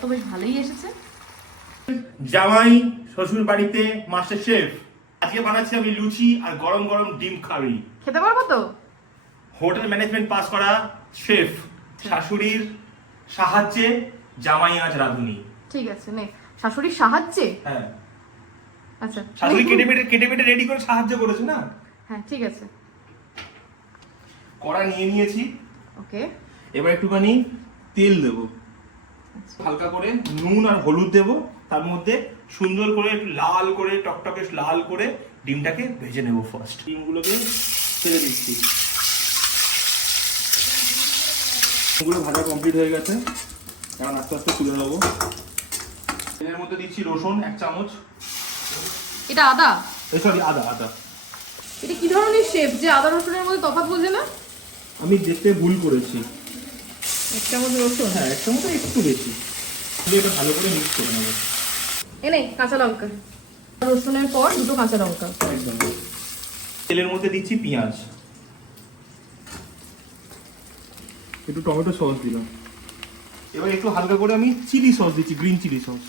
তো বেশ ভালোই এসেছে। জামাই শ্বশুর বাড়িতে মাস্টার শেফ। আজকে বানাচ্ছি আমি লুচি আর গরম গরম ডিম কারি। খেতে পারবো তো? হোটেল ম্যানেজমেন্ট পাস করা শেফ, শাশুড়ির সাহায্যে জামাই আজ রাঁধুনি। ঠিক আছে, নে। শাশুড়ির সাহায্যে? হ্যাঁ, আচ্ছা, শাশুড়ি কেটে বেটে রেডি করে সাহায্য করেছে না। হ্যাঁ ঠিক আছে। কড়া নিয়ে নিয়েছি। ওকে, এবার একটুখানি তেল দেবো, হালকা করে নুন আর হলুদ দেবো, তার মধ্যে সুন্দর করে একটু লাল করে টকটকে লাল করে ডিমটাকে ভেজে নেবো। ফার্স্ট ডিমগুলোকে ছেড়ে দিচ্ছি। ডিমগুলো ভাজা কমপ্লিট হয়ে গেছে, এখন আস্তে আস্তে তুলে নেবো। এর মধ্যে দিচ্ছি রসুন 1 চামচ। এটা আদা? সরি, আদা। এটা কি ধরনের শেফ যে আদা রসুনের মধ্যে তফাৎ বোঝে না? আমি দেখতে ভুল করেছি। 1 চামচ রসুন? হ্যাঁ, 1 চামচ একটু বেশি। এটা ভালো করে মিক্স করে নেবো। এনে কাঁচা লঙ্কা, রসুনের পর 2টো কাঁচা লঙ্কা। একদম। তেলের মধ্যে দিচ্ছি পেঁয়াজ, একটু টমেটো সস দিলাম। এবার একটু হালকা করে আমি চিলি সস দিচ্ছি, গ্রিন চিলি সস।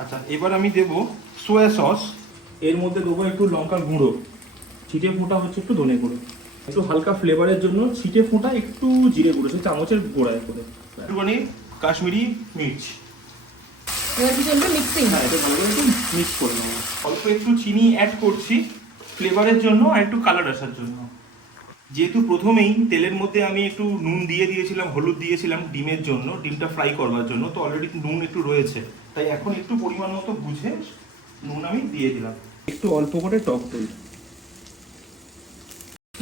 আচ্ছা, এবার আমি দেব সোয়া সস। এর মধ্যে দেবো একটু লঙ্কার গুঁড়ো, ছিটে ফোঁটা হচ্ছে একটু ধনে গুঁড়ো, একটু হালকা ফ্লেভারের জন্য ছিটে ফোঁটা একটু জিরে গুঁড়ো, সে চামচের গোড়ায় করে, একটুখানি কাশ্মীরি মির্চ। এবার কি চলবে? মিক্সিং? হ্যাঁ, এটা ভালো করে একটু মিক্স করে নেবো। অল্প একটু চিনি অ্যাড করছি ফ্লেভারের জন্য আর একটু কালার আসার জন্য। যেহেতু প্রথমেই তেলের মধ্যে আমি একটু নুন দিয়ে দিয়েছিলাম, হলুদ দিয়েছিলাম ডিমের জন্য, ডিমটা ফ্রাই করবার জন্য, তো অলরেডি নুন একটু রয়েছে, তাই এখন একটু পরিমাণ মতো বুঝে নুন আমি দিয়ে দিলাম। একটু অল্প করে টক দই।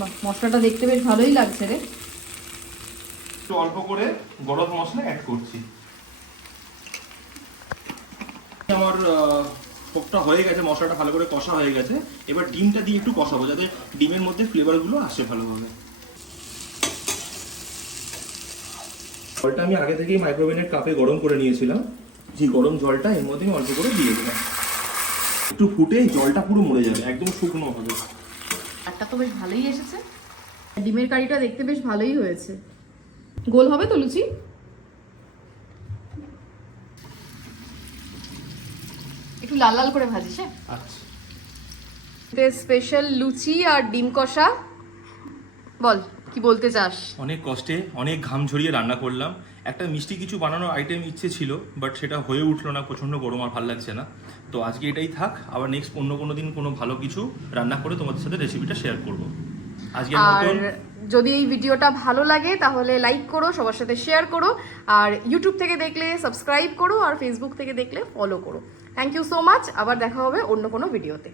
বাহ, মশলাটা দেখতে বেশ ভালোই লাগছে রে। একটু অল্প করে গরম মশলা অ্যাড করছি। আমার কোকটা হয়ে গেছে, মশলাটা ভালো করে কষা হয়ে গেছে। এবার ডিমটা দিয়ে একটু কষাবো যাতে ডিমের মধ্যে ফ্লেভারগুলো আসে ভালোভাবে। জলটা আমি আগে থেকেই মাইক্রোওভেনের কাপে গরম করে নিয়েছিলাম, যে গরম জলটা এর মধ্যে আমি অল্প করে দিয়ে দিলাম। একটু ফুটে জলটা পুরো মরে যাবে, একদম শুকনো হবে। একটা তো বেশ ভালোই এসেছে। ডিমের কারিটা দেখতে বেশ ভালোই হয়েছে। গোল হবে তো লুচি? একটু লাল লাল করে ভাজিস। হ্যাঁ, আচ্ছা। স্পেশাল লুচি আর ডিম কষা। বল কি বলতে চাস? অনেক কষ্টে অনেক ঘাম ঝরিয়ে রান্না করলাম। একটা মিষ্টি কিছু বানানোর আইটেম ইচ্ছে ছিল, বাট সেটা হয়ে উঠলো না, প্রচণ্ড গরম আর ভালো লাগছে না। তো আজকে এটাই থাক, আবার নেক্সট অন্য কোনো দিন কোনো ভালো কিছু রান্না করে তোমাদের সাথে রেসিপিটা শেয়ার করব। আজকে আর যদি এই ভিডিওটা ভালো লাগে তাহলে লাইক করো, সবার সাথে শেয়ার করো, আর ইউটিউব থেকে দেখলে সাবস্ক্রাইব করো, আর ফেসবুক থেকে দেখলে ফলো করো। Thank you so much. আবার দেখা হবে অন্য কোনো ভিডিওতে।